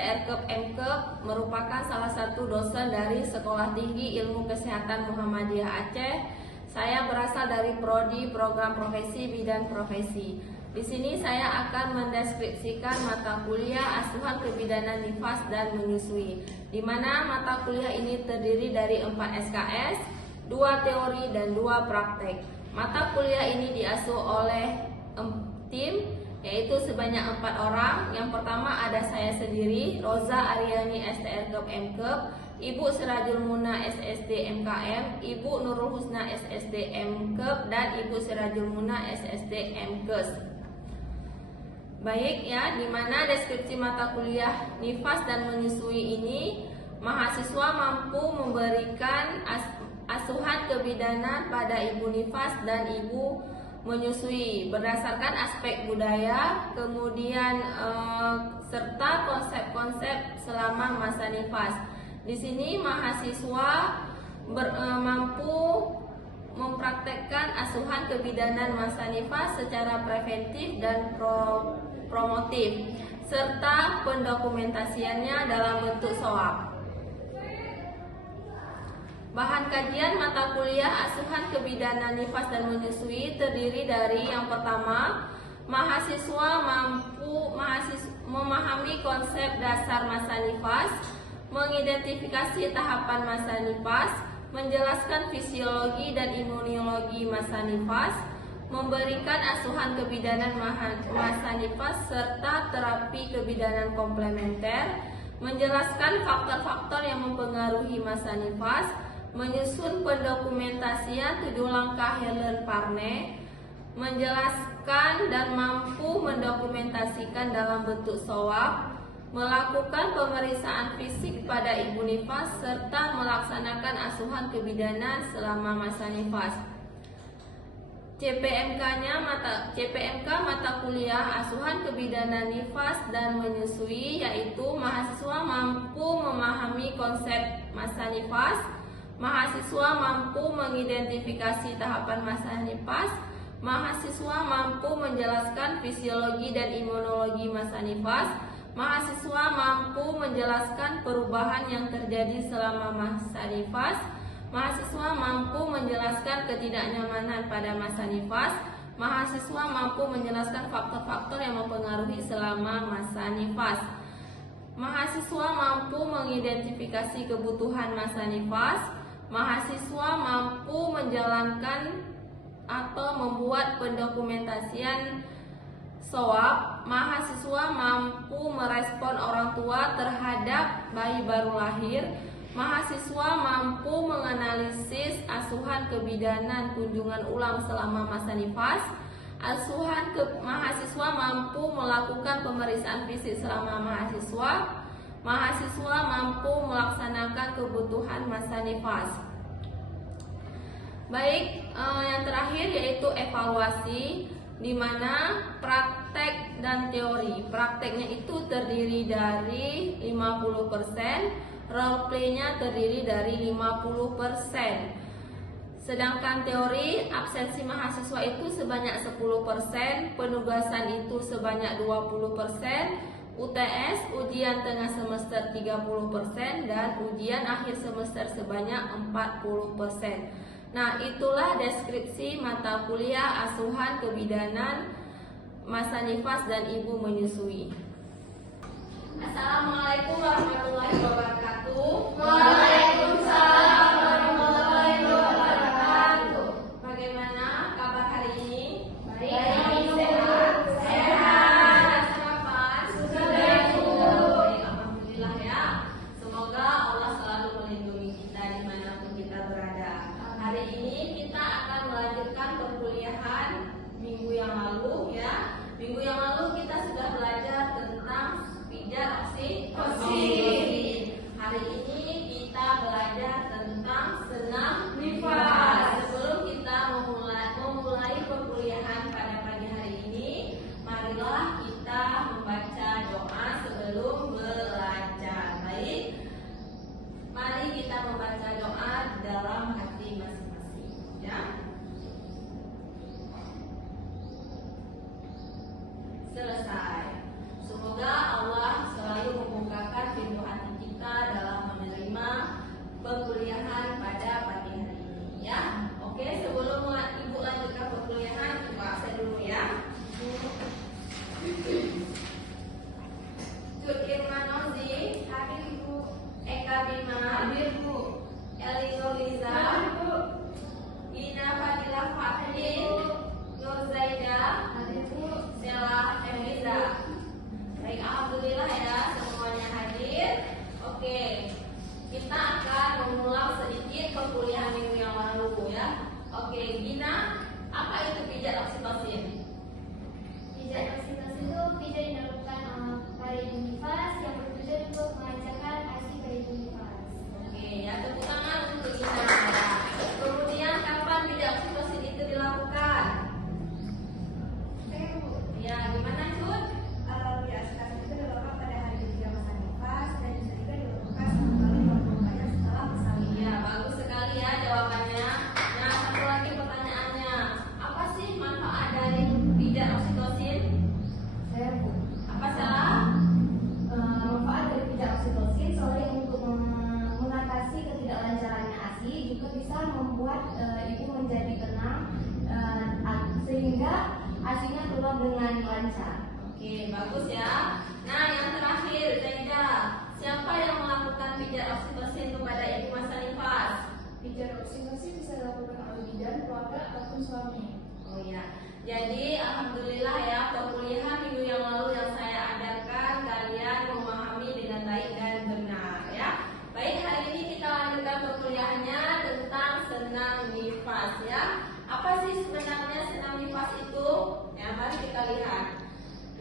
STRKEP MKEP merupakan salah satu dosen dari Sekolah Tinggi Ilmu Kesehatan Muhammadiyah Aceh. Saya berasal dari Prodi Program Profesi Bidan Profesi. Di sini saya akan mendeskripsikan mata kuliah asuhan kebidanan nifas dan menyusui, di mana mata kuliah ini terdiri dari 4 SKS, 2 teori dan 2 praktek. Mata kuliah ini diasuh oleh tim, yaitu sebanyak 4 orang. Yang pertama ada saya sendiri, Roza Aryani STRKEP MKEP, Ibu Sirajul Muna SSD MKM, Ibu Nurul Husna SSD MKEP, dan Ibu Sirajul Muna SSD MKes. Baik ya, dimana deskripsi mata kuliah nifas dan menyusui ini, mahasiswa mampu memberikan asuhan kebidanan pada ibu nifas dan ibu menyusui berdasarkan aspek budaya, kemudian serta konsep-konsep selama masa nifas. Di sini mahasiswa mampu mempraktekkan asuhan kebidanan masa nifas secara preventif dan promotif, serta pendokumentasiannya dalam bentuk SOAP. Bahan kajian mata kuliah asuhan kebidanan nifas dan menyusui terdiri dari yang pertama, mahasiswa mampu memahami konsep dasar masa nifas, mengidentifikasi tahapan masa nifas, menjelaskan fisiologi dan imunologi masa nifas, memberikan asuhan kebidanan masa nifas serta terapi kebidanan komplementer, menjelaskan faktor-faktor yang mempengaruhi masa nifas, menyusun pendokumentasian 7 langkah Helen Parne, menjelaskan dan mampu mendokumentasikan dalam bentuk SOAP, melakukan pemeriksaan fisik pada ibu nifas, serta melaksanakan asuhan kebidanan selama masa nifas. CPMK mata kuliah asuhan kebidanan nifas dan menyusui, yaitu mahasiswa mampu memahami konsep masa nifas, mahasiswa mampu mengidentifikasi tahapan masa nifas, mahasiswa mampu menjelaskan fisiologi dan imunologi masa nifas, mahasiswa mampu menjelaskan perubahan yang terjadi selama masa nifas, mahasiswa mampu menjelaskan ketidaknyamanan pada masa nifas, mahasiswa mampu menjelaskan faktor-faktor yang mempengaruhi selama masa nifas, mahasiswa mampu mengidentifikasi kebutuhan masa nifas, mahasiswa mampu menjalankan atau membuat pendokumentasian SOAP, mahasiswa mampu merespon orang tua terhadap bayi baru lahir, mahasiswa mampu menganalisis asuhan kebidanan kunjungan ulang selama masa nifas, mahasiswa mampu melakukan pemeriksaan fisik selama mahasiswa mampu melaksanakan kebutuhan masa nifas. Baik, yang terakhir yaitu evaluasi, di mana praktek dan teori. Prakteknya itu terdiri dari 50%, role play-nya terdiri dari 50%. Sedangkan teori, absensi mahasiswa itu sebanyak 10%, penugasan itu sebanyak 20%, UTS, ujian tengah semester 30%, dan ujian akhir semester sebanyak 40%. Nah, itulah deskripsi mata kuliah asuhan kebidanan masa nifas dan ibu menyusui. Assalamualaikum warahmatullahi wabarakatuh. Waalaikumsalam warahmatullahi wabarakatuh. Bagaimana kabar hari ini? Baik. Sehat. Sarapan? Sudah, Bu. Baik, alhamdulillah ya. Semoga Allah selalu melindungi kita dimanapun kita berada. Hari ini kita akan melanjutkan perkuliahan minggu yang lalu ya. Minggu yang lalu kita sudah belajar tentang pijat oksitosin. dengan lancar. Oke, bagus ya. Nah, yang terakhir, Zaida, siapa yang melakukan pijat oksitosin kepada ibu masa nifas? Pijat oksitosin bisa dilakukan oleh bidan, keluarga, ataupun suami. Oh ya, jadi alhamdulillah ya, perkuliahan minggu yang lalu yang saya ajarkan kalian memahami dengan baik dan benar ya. Baik, hari ini kita lanjutkan perkuliahannya tentang senam nifas ya. Apa sih sebenarnya senam nifas itu? Ya, mari kita lihat.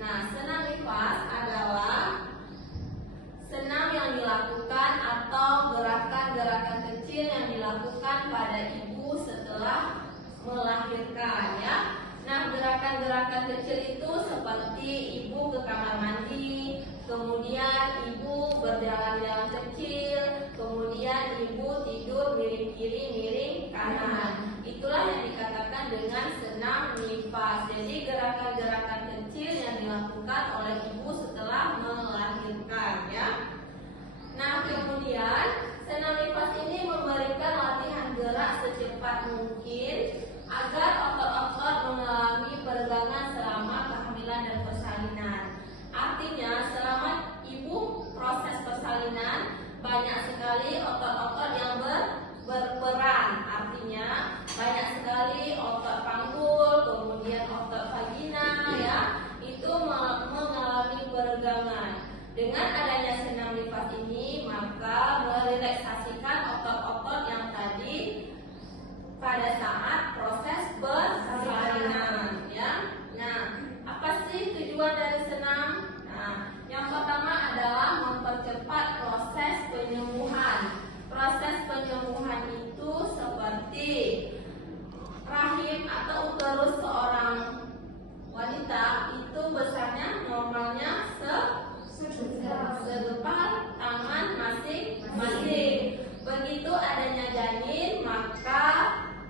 Nah, senam nifas adalah senam yang dilakukan atau gerakan-gerakan kecil yang dilakukan pada ibu setelah melahirkan ya. Nah, gerakan-gerakan kecil itu seperti ibu ke kamar mandi, kemudian ibu berjalan-jalan kecil, kemudian ibu tidur miring kiri, miring kanan. Itulah yang dikatakan dengan senam nifas. Jadi gerakan-gerakan kecil yang dilakukan oleh ibu setelah melahirkan ya. Nah, kemudian senam nifas ini memberikan latihan gerak secepat mungkin agar otot-otot mengalami peregangan selama kehamilan dan persalinan. Artinya, selama ibu proses persalinan banyak sekali otot-otot yang berperan. Artinya, banyak sekali otot panggul, kemudian otot vagina ya, itu mengalami peregangan. Dengan adanya senam nifas ini, maka merelaksasikan otot-otot yang tadi pada saat proses persalinan ya. Nah, apa sih tujuan dari senam? Nah, yang pertama adalah mempercepat proses penyembuhan. Proses penyembuhan itu seperti rahim atau uterus seorang wanita itu besarnya normalnya segepal tangan masing-masing. Begitu adanya janin, maka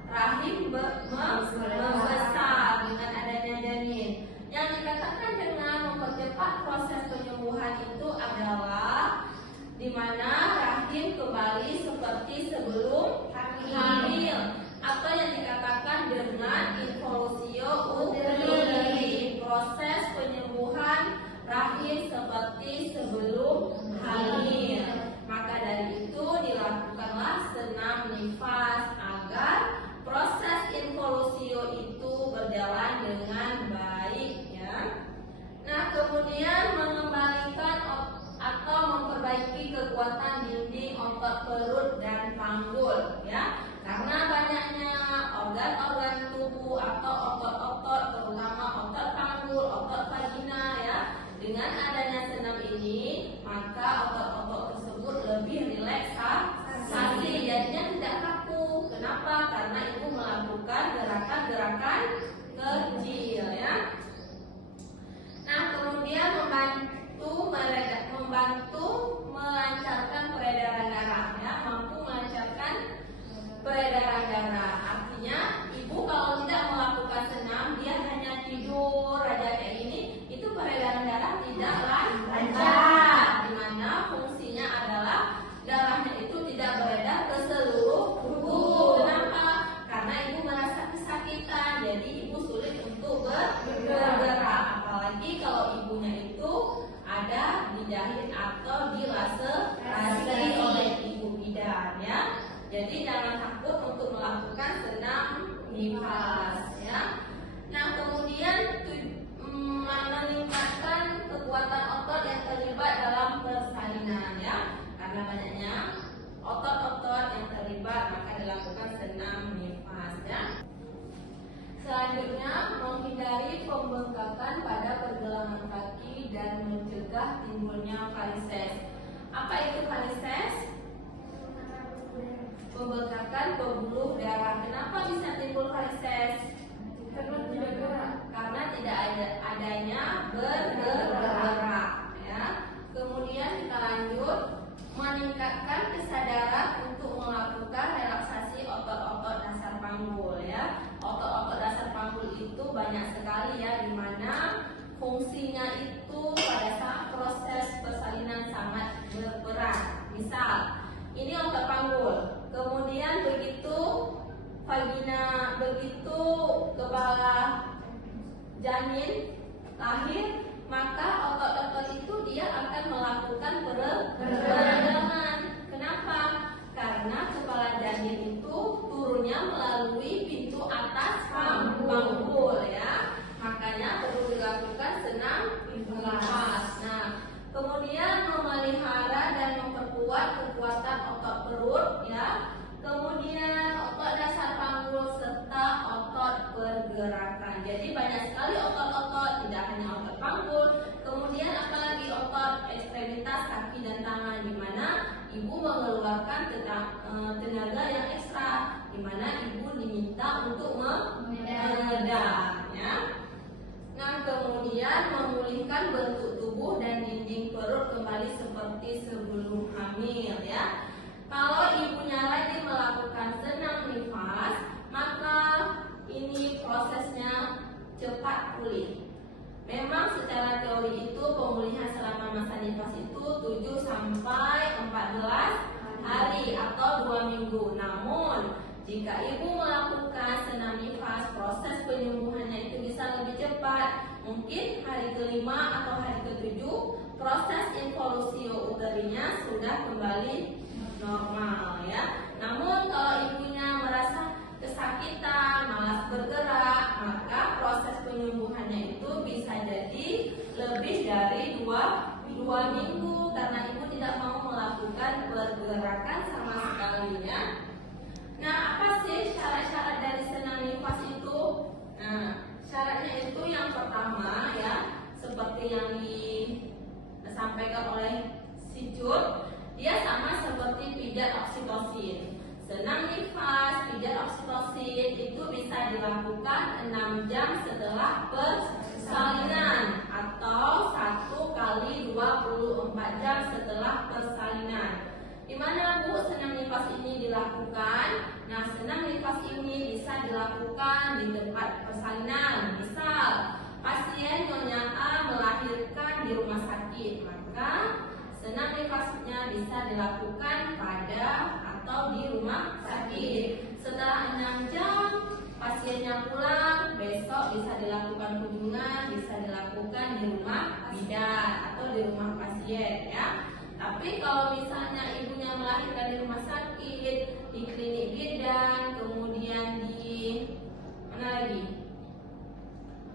rahim membesar dengan adanya janin. Yang dikatakan dengan mempercepat proses penyembuhan itu adalah di mana rahim kembali seperti sebelum hamil, atau yang dikatakan dengan involusio uteri, proses penyembuhan rahim seperti sebelum hamil. Maka dari itu dilakukanlah senam nifas agar proses involusio itu berjalan dengan baik ya. Nah, kemudian mengembalikan atau memperbaiki kekuatan dinding otot perut dan panggul ya. Karena banyaknya organ-organ tubuh atau otot-otot, terutama otot panggul, otot vagina ya. Dengan adanya senam ini, maka otot-otot tersebut lebih relaksasi, jadinya tidak kaku. Kenapa? Karena ibu melakukan gerakan-gerakan kecil ya. Nah, kemudian membantu melancarkan peredaran darah ya, mampu melancarkan peredaran darah. Artinya, ibu kalau tidak melakukan senam, dia hanya tidur aja kayak ini, itu peredaran darah tidak lancar. Di mana fungsinya adalah darahnya itu tidak beredar ke seluruh tubuh. Kenapa? Karena ibu merasa kesakitan, jadi ibu sulit untuk bergerak. Apalagi kalau ibunya itu ada dijahit atau dilaserasi oleh ibu bidan ya. Jadi jangan takut untuk melakukan senam nifas ya. Nah, kemudian meningkatkan kekuatan otot yang terlibat dalam persalinan ya. Karena banyaknya otot-otot yang terlibat, maka dilakukan senam nifas ya. Selanjutnya, menghindari pembengkakan pada pergelangan kaki dan mencegah timbulnya varises. Apa itu varises? Pembengkakan pembuluh darah. Kenapa bisa timbul varises? Karena tidak adanya bergerak ya. Kemudian kita lanjut, meningkatkan kesadaran untuk melakukan relaksasi otot-otot dasar panggul ya. Otot-otot dasar panggul itu banyak sekali ya, di mana fungsinya itu pada saat proses persalinan sangat berperan. Misal, ini otot panggul, kemudian begitu vagina, begitu kepala janin lahir, maka otot-otot itu dia akan melakukan peregangan. Kenapa? Karena kepala janin itu turunnya melalui pintu atas panggul ya. Makanya perlu dilakukan senam nifas. Nah, kemudian memelihara dan memperkuat kekuatan otot perut ya. Kemudian otot dasar panggul serta otot pergerakan. Jadi banyak sekali otot-otot, tidak hanya otot panggul. Kemudian apalagi otot ekstremitas kaki dan tangan, di mana ibu mengeluarkan tenaga yang ekstra, di mana ibu diminta untuk mengendam ya. Nah, kemudian memulihkan bentuk tubuh dan dinding perut kembali seperti sebelum hamil ya. Kalau ibunya rajin melakukan senam nifas, maka ini prosesnya cepat pulih. Memang secara teori itu pemulihan selama masa nifas itu 7 sampai 14 hari atau 2 minggu. Namun, jika ibu melakukan senam nifas, proses penyembuhannya itu bisa lebih cepat. Mungkin hari kelima atau hari ketujuh, proses involusio uterinya sudah kembali normal ya. Namun kalau ibunya merasa kesakitan, malas bergerak, maka proses penyembuhannya itu bisa jadi lebih dari 2 minggu karena ibu tidak mau melakukan pergerakan sama sekali ya. Nah, apa sih syarat-syarat dari senam nifas itu? Nah, syaratnya itu yang pertama ya, seperti yang disampaikan oleh si Cut, dia sama seperti pijat oksitosin. Senam nifas, pijat oksitosin itu bisa dilakukan 6 jam setelah persalinan atau 1 kali 24 jam setelah persalinan. Di mana Bu senam nifas ini dilakukan? Nah, senam nifas ini bisa dilakukan di tempat persalinan. Misal, pasien Nyonya A melahirkan di rumah sakit, maka senam nifasnya bisa dilakukan pada atau di rumah sakit. Setelah 6 jam pasiennya pulang, besok bisa dilakukan kunjungan, bisa dilakukan di rumah bidan atau di rumah pasien ya. Tapi kalau misalnya ibunya melahirkan di rumah sakit, di klinik bidan, kemudian di mana lagi?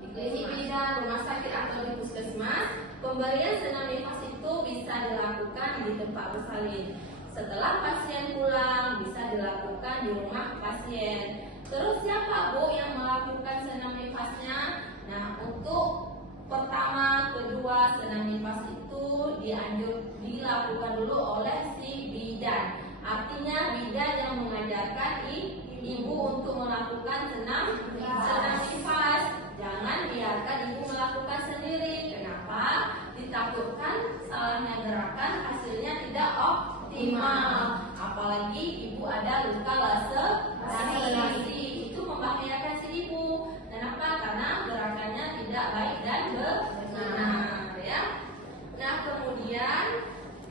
Di klinik bidan, rumah sakit atau di puskesmas, pemberian senam nifas itu bisa dilakukan di tempat bersalin. Setelah pasien pulang, bisa dilakukan di rumah pasien. Terus siapa Bu yang melakukan senam nifasnya? Nah, untuk pertama, kedua, senam nifas itu dilakukan dulu oleh si bidan. Artinya bidan yang mengajarkan ibu untuk melakukan senam nifas. Jangan biarkan ibu melakukan sendiri. Kenapa? Ditakutkan salahnya gerakan hasilnya tidak optimal. Apalagi ibu ada luka laserasi, itu membahayakan si ibu. Kenapa? Karena gerakannya tidak baik dan benar ya. Nah, kemudian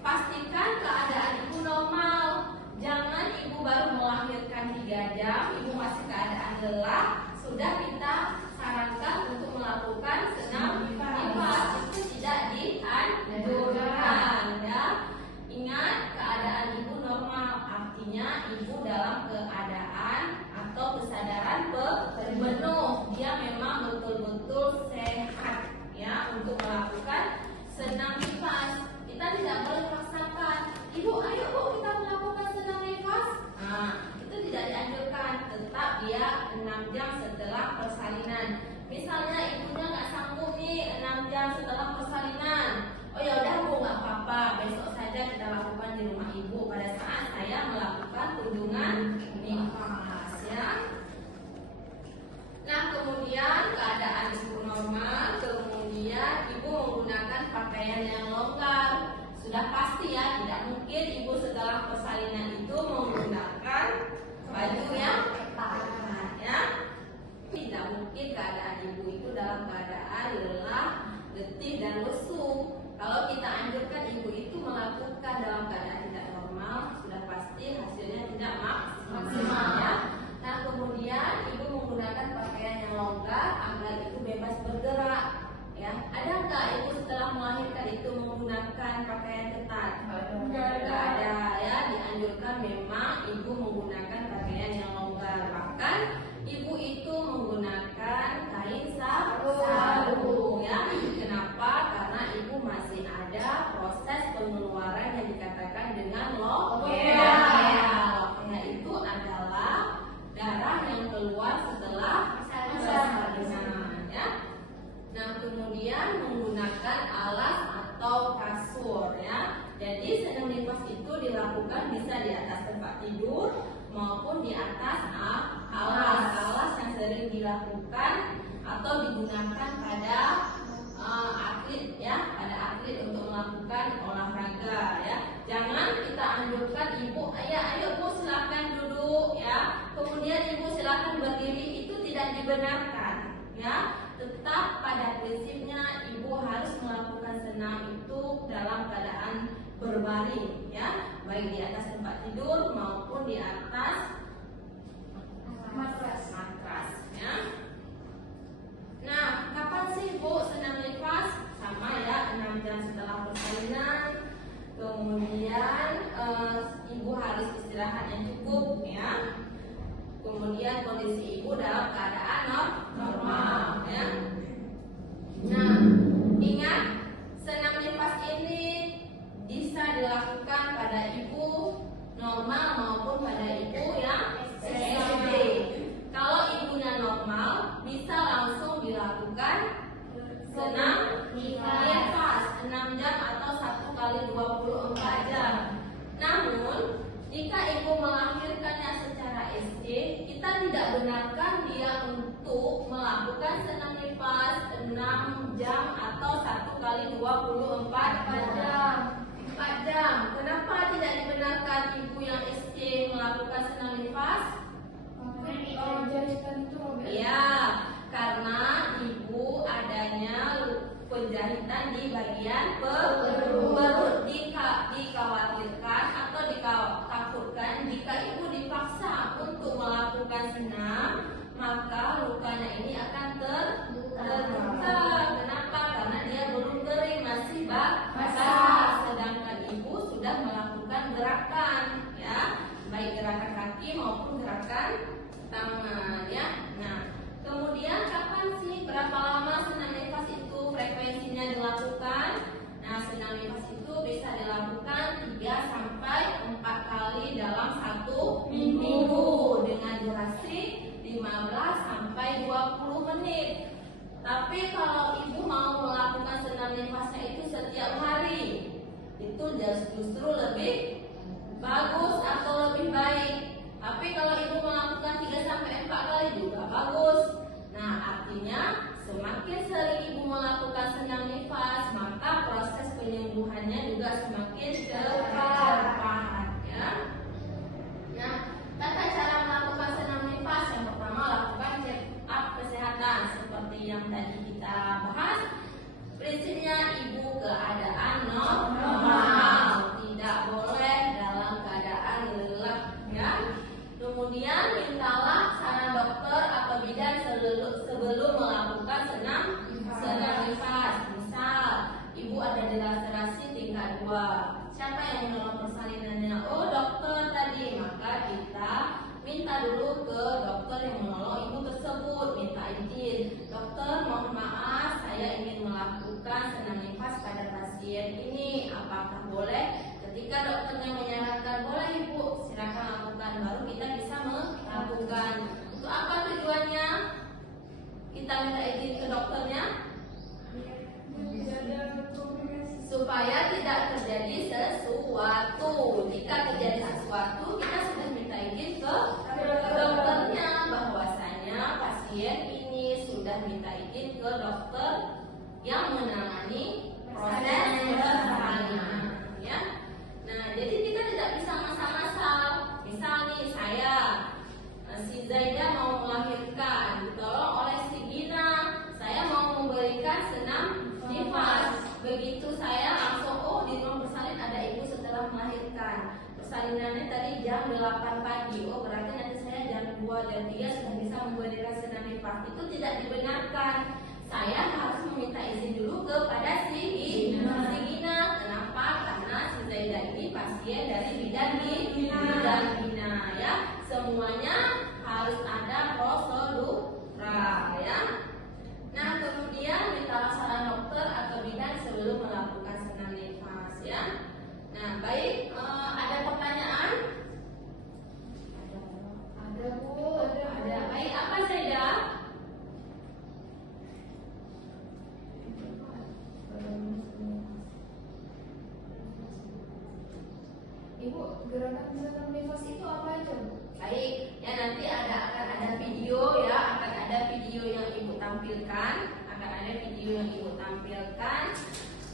pastikan keadaan ibu normal. Jangan ibu baru melahirkan 3 jam, ibu masih keadaan lelah, sudah kita sarankan untuk melakukan senam nifas. Itu tidak dianjurkan ya. Ingat, keadaan ibu normal, artinya ibu dalam keadaan atau kesadaran penuh. Dia memang betul-betul sehat ya untuk melakukan senam nifas. Kita tidak boleh paksakan, ibu ayo Bu kita melakukan senam nifas. Nah, itu tidak dianjurkan. Tetap dia 6 jam setelah persalinan. Misalnya ibunya nggak sanggup nih 6 jam setelah persalinan. Oh ya udah Bu, nggak apa-apa, besok saja kita lakukan di rumah ibu pada saat saya melakukan kunjungan nifas ya. Nah, kemudian keadaan ibu normal, kemudian ibu menggunakan pakaian yang longgar. Sudah pasti ya, tidak mungkin ibu setelah persalinan itu menggunakan baju yang ketat ya. Tidak mungkin keadaan ibu itu dalam keadaan lelah, letih dan lesu. Kalau kita anjurkan ibu itu melakukan dalam keadaan tidak normal, sudah pasti hasilnya tidak maksimal. jika memang ibu menggunakan pakaian yang longgar. Bahkan ibu itu menggunakan kain sarung ya. Kenapa? Karena ibu masih ada proses pengeluaran yang dikatakan dengan lokea. Lokea itu adalah darah yang keluar setelah persalinan ya. Nah, kemudian menggunakan alas atau kasur ya. Jadi senam nifas itu dilakukan bisa di atas tempat tidur maupun di atas alas yang sering dilakukan atau digunakan pada atlet ya, pada atlet untuk melakukan olahraga ya. Jangan kita anjurkan ibu, ayo bu silakan duduk ya, kemudian ibu silakan berdiri, itu tidak dibenarkan ya. Tetap pada prinsipnya ibu harus melakukan senam itu dalam keadaan berbaring ya, baik di atas tempat tidur maupun di atas matras ya. Nah, kapan sih bu senam nifas? Sama ya, 6 jam setelah persalinan. Kemudian ibu harus istirahat yang cukup ya. Kemudian kondisi ibu dalam keadaan normal ya. Nah, ingat senam nifas ini bisa dilakukan pada ibu normal maupun pada ibu yang SD. Kalau ibunya normal bisa langsung dilakukan senam nifas 6 jam atau 1 kali 24 jam. Namun jika ibu melahirkannya secara SD, kita tidak benarkan dia untuk melakukan senam nifas 6 jam atau 1 kali 24 jam. 4 jam. Kenapa tidak dibenarkan ibu yang SD melakukan senam nifas? Ya, karena ibu adanya penjahitan di bagian perut. Dikhawatirkan atau ditakutkan jika ibu dipaksa untuk melakukan senam, maka lukanya ini akan terbuka. Kenapa? Karena dia belum kering, masih basah. Sedangkan ibu sudah melakukan gerakan ya, baik gerakan kaki maupun gerakan tangan ya. Nah, kemudian kapan sih, berapa lama senam nifas itu frekuensinya dilakukan? Nah, senam nifas itu bisa dilakukan 3 sampai 4 kali dalam 1 minggu dengan durasi 15 sampai 20 menit. Tapi kalau ibu mau melakukan senam nifasnya itu setiap hari, itu justru lebih bagus atau lebih baik. Tapi kalau ibu melakukan 3 sampai 4 kali juga bagus. Nah, artinya semakin sering ibu melakukan senam nifas, maka proses penyembuhannya juga semakin cepat ya. Nah, tata cara melakukan senam nifas, yang pertama lakukan check up kesehatan seperti yang tadi kita bahas. Prinsipnya ibu keadaan normal, tidak boleh dalam keadaan lelah ya. Kemudian mintalah saran dokter atau bidan sebelum melakukan senam nifas. Misal ibu ada dilaserasi tingkat 2, siapa yang menolong persalinannya? Oh, dokter tadi. Maka kita minta dulu ke dokter yang menolong ibu tersebut, minta izin. Dokter, mohon maaf, saya ingin melakukan senam nifas pada pasien ini, apakah boleh? Ketika dokternya menyarankan boleh ibu, silakan lakukan, baru kita bisa melakukan. Untuk apa tujuannya? Kita minta izin ke dokternya supaya tidak terjadi sesuatu. Jika terjadi sesuatu, kita sudah minta izin ke dokternya bahwasanya pasien ini sudah minta izin ke dokter yang menangani proses persalinan ya. Nah, jadi kita tidak bisa ngasal-ngasal. Misal nih saya, si Zaida mau melahirkan, ditolong oleh si Gina, saya mau memberikan senam nifas. Begitu saya langsung, oh di ruang bersalin ada ibu setelah melahirkan. Persalinannya tadi jam 8 pagi. Oh berarti nanti saya jam 2, jam 3 sudah bisa memberikan senam nifas. Itu tidak dibenarkan. Saya harus meminta izin dulu kepada si Gina. Kenapa? Karena si Zaida ini pasien dari bidan Ibu, gerakan misalkan nafas itu apa aja, Bu? Baik, ya nanti akan ada video ya, akan ada video yang Ibu tampilkan,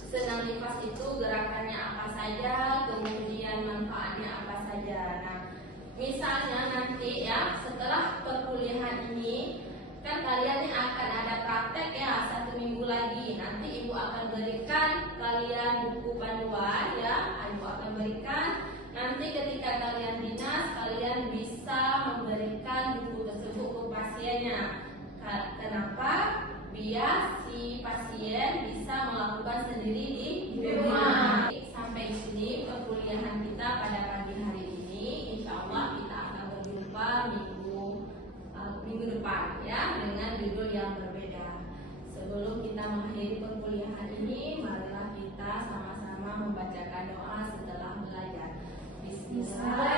Senam nafas itu gerakannya apa saja, kemudian manfaatnya apa saja. Nah, misalnya nanti ya setelah perkuliahan ini kan kalian ini akan ada praktek ya 1 minggu lagi. Nanti Ibu akan berikan kalian buku panduan ya, Ibu akan berikan. Nanti ketika kalian dinas, kalian bisa memberikan buku tersebut ke pasiennya. Kenapa? Biar si pasien bisa melakukan sendiri di rumah. Sampai di sini perkuliahan kita pada pagi hari ini. Insya Allah kita akan berjumpa minggu depan ya dengan judul yang berbeda. Sebelum kita mengakhiri perkuliahan ini, marilah kita sama-sama membacakan doa setelah belajar. Bismillah.